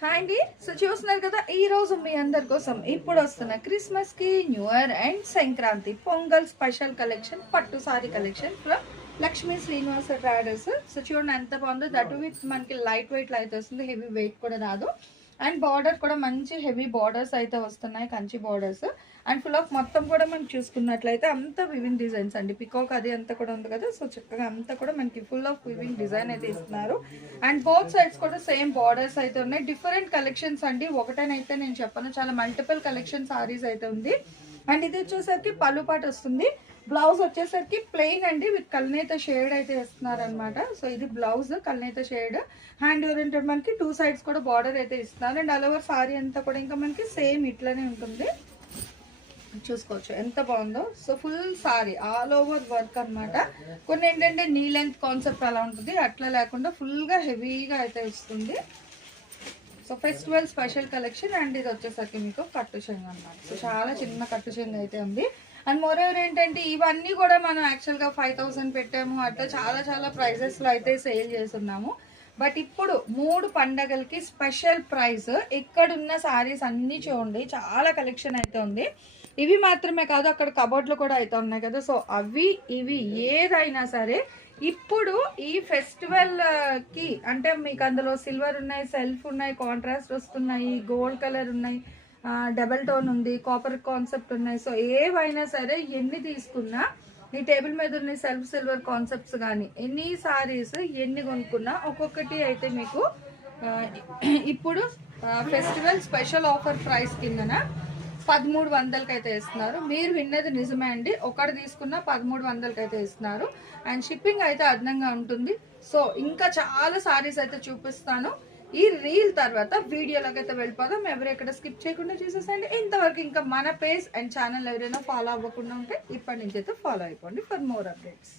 Hi అండి. So చూస్తున్నారు కదా, ఈ రోజు మీ అందరి కోసం ఇప్పుడు వస్తున్న క్రిస్మస్ కి, new year and Sankranti Pongal special collection పట్టు sari collection from Lakshmi Srinivasa traders. So చూడండి ఎంత బాగుందో. దట్ విత్ మనకి లైట్ వెయిట్ లో అయితే వస్తుంది, హెవీ వెయిట్ కూడా రాదు. అండ్ బార్డర్ కూడా మంచి హెవీ బార్డర్స్ అయితే వస్తున్నాయి, Kanchi borders. And full of మొత్తం కూడా మనం చూసుకున్నట్లయితే అంతా వివింగ్ డిజైన్స్ అండి. పికాక్ అది అంతా కూడా ఉంది కదా, సో చక్కగా అంతా కూడా మనకి ఫుల్ ఆఫ్ వివింగ్ డిజైన్ అయితే ఇస్తున్నారు. అండ్ బోత్ సైడ్స్ కూడా సేమ్ బార్డర్స్ అయితే ఉన్నాయి. డిఫరెంట్ కలెక్షన్స్ అండి, ఒకటేనైతే నేను చెప్పను, చాలా మల్టిపుల్ కలెక్షన్ సారీస్ అయితే ఉంది. అండ్ ఇది వచ్చేసరికి పళ్ళు పాటు వస్తుంది. బ్లౌజ్ వచ్చేసరికి ప్లెయిన్ అండి, విత్ కల్నేత షేడ్ అయితే ఇస్తున్నారు అనమాట. సో ఇది బ్లౌజ్ కల్నేత షేడ్. హ్యాండ్ ఓరియంటెడ్ మనకి టూ సైడ్స్ కూడా బార్డర్ అయితే ఇస్తున్నారు. అండ్ ఆల్ ఓవర్ సారీ అంతా కూడా ఇంకా మనకి సేమ్ ఇట్లానే ఉంటుంది. చూసుకోవచ్చు ఎంత బాగుందో. So full sorry all over work అనమాట. కొన్ని ఏంటంటే నీ లెంత్ కాన్సెప్ట్ అలా ఉంటుంది, అట్లా లేకుండా ఫుల్ గా హెవీగా అయితే వస్తుంది. So festival special collection. And ఇది వచ్చేసరికి మీకు కట్టు చెంగు అనమాట. సో చాలా చిన్న కట్టు చెంగు అయితే ఉంది. అండ్ మోరోవర్ ఏంటంటే ఇవన్నీ కూడా మనం యాక్చువల్గా 5000 పెట్టాము, అట్లా చాలా చాలా ప్రైజెస్లో అయితే సేల్ చేస్తున్నాము. బట్ ఇప్పుడు 3 పండగలకి స్పెషల్ ప్రైస్. ఇక్కడున్న సారీస్ అన్నీ చూడండి, చాలా కలెక్షన్ అయితే ఉంది. ఇవి మాత్రమే కాదు, అక్కడ కబోర్డ్లు కూడా అయితే ఉన్నాయి కదా. సో అవి ఇవి ఏదైనా సరే ఇప్పుడు ఈ ఫెస్టివల్ కి అంటే మీకు అందులో సిల్వర్ ఉన్నాయి, సెల్ఫ్ ఉన్నాయి, కాంట్రాస్ట్ వస్తున్నాయి, గోల్డ్ కలర్ ఉన్నాయి, డబల్ టోన్ ఉంది, కాపర్ కాన్సెప్ట్ ఉన్నాయి. సో ఏవైనా సరే ఎన్ని తీసుకున్నా, ఈ టేబుల్ మీద ఉన్న సెల్ఫ్ సిల్వర్ కాన్సెప్ట్స్ కానీ ఎన్ని సారీస్ ఎన్ని కొనుక్కున్నా ఒక్కొక్కటి అయితే మీకు ఇప్పుడు ఫెస్టివల్ స్పెషల్ ఆఫర్ ప్రైస్ కిందన 1300కి అయితే ఇస్తున్నారు. మీరు విన్నది నిజమే అండి, ఒకటి తీసుకున్న 1300కి అయితే ఇస్తున్నారు. అండ్ షిప్పింగ్ అయితే అదనంగా ఉంటుంది. సో ఇంకా చాలా సారీస్ అయితే చూపిస్తాను ఈ రీల్ తర్వాత. వీడియోలోకి అయితే వెళ్ళిపోదాం, ఎవరు ఎక్కడ స్కిప్ చేయకుండా చూసేసండి. ఇంతవరకు ఇంకా మన పేజ్ అండ్ ఛానల్ ఎవరైనా ఫాలో అవ్వకుండా ఉంటే ఇప్పటి నుంచి అయితే ఫాలో అయిపోండి ఫర్ మోర్ అప్డేట్స్.